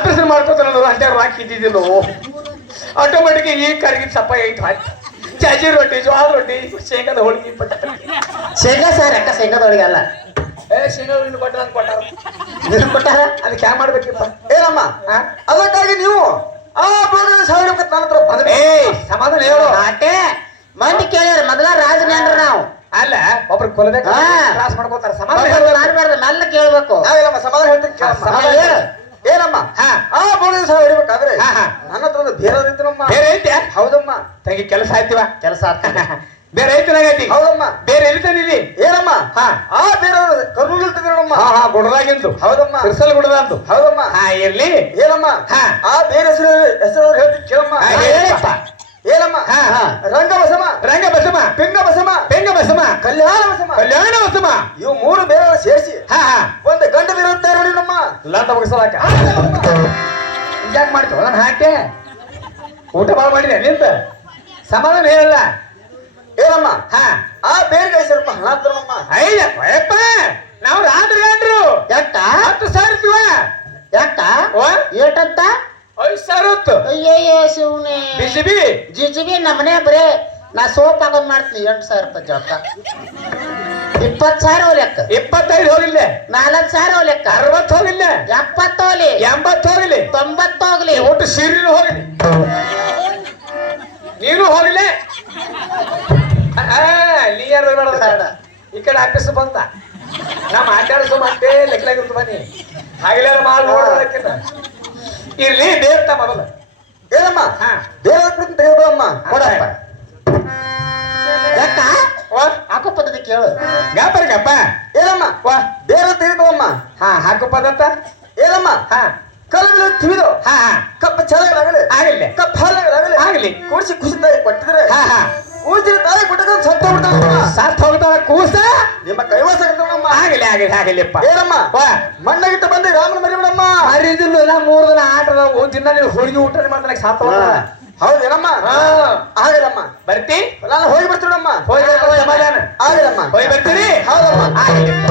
Operation ಮಾಡ್ಕೋತಾರ ಅಂತ ರಾಕಿ ಇದ್ದಿದ್ದಿಲ್ಲ ಆಟೋಮೆಟಿಕ್ ಈ ಕರ್ಗಿ ಸಪ್ಪ ಐಟ್ ಹಾಕಿ ಚಾಜಿ ರೊಟ್ಟಿ ಜೋಳ ರೊಟ್ಟಿ ಶೇಂಗಾದ ಹೋಳಿಗೆ ಪಟ್ಟ ಶೇಂಗಾ ಸರ್ ಅಕ್ಕ ಶೇಂಗಾದೊಳಗೆ ಅಲ್ಲ? ಏ ಶೇಂಗಾ ಹುಳಿ ಕೊಟ್ಟ ಅಂತ ಕೊಟ್ಟಾರ. ಇದನ್ನ ಕೊಟ್ಟಾರ? ಅದಕ್ಕೆ ಹ್ಯಾಂಗ ಮಾಡ್ಬೇಕಿಪ್ಪ? ಏನಮ್ಮ? ಅದಕ್ಕಾಗಿ ನೀವು ಆ ಬೋರ್ಡ್ ಸಾವಿರ ನನ್ನ ಬಂದ್ರೆ ಏ ಸಮಾಧಾನ ಹೇಳು. ಆಟೆ ಮಂದಿ ಕೇಳ್ಯಾರ ಮೊದಲ ರಾಜನೇನ್ರ ನಾವು. ಅಲ್ಲ ಒಬ್ರು ಕೊಲ್ಲಬೇಕು ಹಾ. ಕ್ರಾಸ್ ಮಾಡ್ಕೋತಾರ ಸಮಾಧಾನ. ಮಾಡ್ಬಾರ್ದು ಮೆಲ್ಲ ಕೇಳ್ಬೇಕು. ನಾವಿಲ್ಲಮ್ಮ ಸಮಾಧಾನ ಹೇಳ್ತೀನಿ. ಏನಮ್ಮ. ಆ ಬೋರ್ಡ್ ಸಾವಿರ ಹಿಡಿಬೇಕಾದ್ರೆ. ನನ್ನ ಹತ್ರ ಒಂದು ಬೇರೆ ಐತನಮ್ಮ ಬೇರೆ ಐತೆ? ಹೌದಮ್ಮ. ತಂಗಿ ಕೆಲಸ ಆಯ್ತಿವ? ಕೆಲಸ ಆಗ್ತದೆ. ಬೇರೆ ಐತಿ ನಂಗೈತಿ ಹೌದಮ್ಮ. ಬೇರೆ ಎಲ್ಲಿ ಇಲ್ಲಿ ಏನಮ್ಮ? ಹಾ. ಆ ಬೇರೆ ಕರ್ನೂಲ್ ನೋಡಮ್ಮ ಹಾ ಹಾ ಗುಡದಾಗಿಂದು. ಹೌದಮ್ಮ. ಸಿರ್ಸಲ್ ಗುಡದಂದು. ಹೌದಮ್ಮ. ಹಾ ಇರ್ಲಿ ಏನಮ್ಮ? ಹಾ. ಆ ಬೇರೆ ಹೆಸರು ಹೆಸರು ಹೇಳ್ತೀನಿ ಕೇಳಮ್ಮ. ಹಾ, ಏನಮ್ಮ. ರಂಗ ಬಸಮ ರಂಗ ಬಸಮ ಪಿಂಗ ಬಸಮ ಬೆಂಗ ಬಸಮ ಕಲ್ಯಾಣ ಬಸಮ ಕಲ್ಯಾಣ ಬಸಮ ಇವು ಮೂರು ಬೇರೆ ಸೇರಿಸಿ. ಹಾ ಹಾ. ಗಂಡ ಬೀರುತ್ತೆ ನೋಡಿ ನಮ್ಮ. ಲಂಡ ಮುಗಿಸಲಾಕ. ಯಾಕೆ ಮಾಡ್ತೀವ ನಾನು ಹಾಕೆ ಊಟ ಭಾಳ ಮಾಡಿದೆ ನಿಂತ ಸಮಾಧಾನ ಹೇಳಲ್ಲ. ಏನಮ್ಮ? ಹಾ. ಆ ಬೇರೆ ಹೆಸರಪ್ಪ ಹಾತ್ರಮ್ಮ ಅಯ್ಯಪ್ಪ! ಯಪ್ಪ ನಾವು ರಾತ್ರಿ ಗಂಡ್ರು ಎಟ್ಟ? ಹತ್ತು ಸಾವಿರ ಇದ್ದೀವ ಎಟ್ಟ? ಏಟಂತ? ಐದು ಸಾವಿರ ಹೊತ್ತು. ಅಯ್ಯಯ್ಯ ಶಿವನೇ. ಜಿಜಿಬಿ ಜಿಜಿಬಿ ನಮ್ಮನೆ ಬರೇ. ನಾ ಸೋಪ್ ಆಗೋದ್ ಮಾಡ್ತೀನಿ. ಎಂಟು ಸಾವಿರ ರೂಪಾಯಿ ಜೊಕ್ಕ ಇಪ್ಪತ್ತು ಸಾವಿರ ಹೋಗ್ಲಿ ಇಪ್ಪತ್ತೈದು ಹೋಗಿಲ್ಲ? ನಾಲ್ಕು ಸಾವಿರ ಹೋಗ್ಲಿ ಅರವತ್ತು ಹೋಗಿಲ್ಲ? ಎಪ್ಪತ್ತು ಹೋಗ್ಲಿ. ಎಂಬತ್ತು ತೊಂಬತ್ತು ಹೋಗ್ಲಿ. ಒಟ್ಟು ಸೀರಿನೂ ಹೋಗಲಿ ನೀನು ಹೋಗಲಿ ಈ ಕಡೆ ಆಫೀಸ್ ಬಂತ. ನಾ ಮಾತಾಡಿಸು ಮತ್ತೆ ಲೆಕ್ಕಲಾಗಿರ್ತು ಬನ್ನಿ. ಹಾಗೆಲ್ಲ ಮಾಡಿ ನೋಡೋದಕ್ಕಿಂತ ಇರ್ಲಿ ದೇವ್ತ ಮೊದಲು. ಏನಮ್ಮ ಹಾ. ದೇವ್ರಮ್ಮ ಕೊಡಪ್ಪ. ಕೇಳು. ಗಾಪರ ಗಪ್ಪ ಏನಮ್ಮ ವಾ ಬೇರೆ ತೆಗೆದುಕೊಳ್ಳಮ್ಮ ಹಾ ಹಾಕಪ್ಪ ದತ್ತ ಏನಮ್ಮ ಹಾ ಕಲಬಿಲು ತಿವಿದು ಹಾ ಹಾ ಕಪ್ಪ ಚೆನ್ನಾಗಲಾಗಲಿ ಆಗಲಿ. ಕಪ್ಪ ಹಾಲಾಗಲಾಗಲಿ ಆಗಲಿ. ಕೂಡಿಸಿ ಖುಷಿ ತಾಯಿ ಕೊಟ್ಟಿದ್ರೆ. ಹಾ ಹಾ. ಕೂಡಿಸಿ ತಾಯಿ ಕೊಟ್ಟಕೊಂಡು ಸತ್ತ ಬಿಡ್ತಾವಮ್ಮ ಸತ್ತ ಹೋಗ್ತಾವ ಕೂಸ? ನಿಮ್ಮ ಕೈವಾಸ ಆಗ್ತಾವಮ್ಮ ಆಗಲಿ ಆಗಲಿ ಆಗಲಿಪ್ಪ. ಏನಮ್ಮ ವಾ. ಮಣ್ಣಗಿಟ್ಟು ಬಂದು ರಾಮನ ಮರಿ ಬಿಡಮ್ಮ. ಹರಿದಿಲ್ಲ ನಾ ಮೂರ್ ದಿನ ಆಟದ ದಿನ ನೀವು ಹುಡುಗಿ ಊಟ ಮಾಡ್ತಾನೆ ಸಾತ್ ಹೌದೇನಮ್ಮ ಹಾ. ಆಗಲಮ್ಮ ಬರ್ತಿ? ನಾನು ಹೋಗಿ ಬರ್ತೀನಮ್ಮ ಹೋಗಿ ಆಗಲಮ್ಮ ಹೋಗಿ ಬರ್ತೀರಿ? ಹೌದಮ್ಮ. ಆಗಲಿಪ್ಪ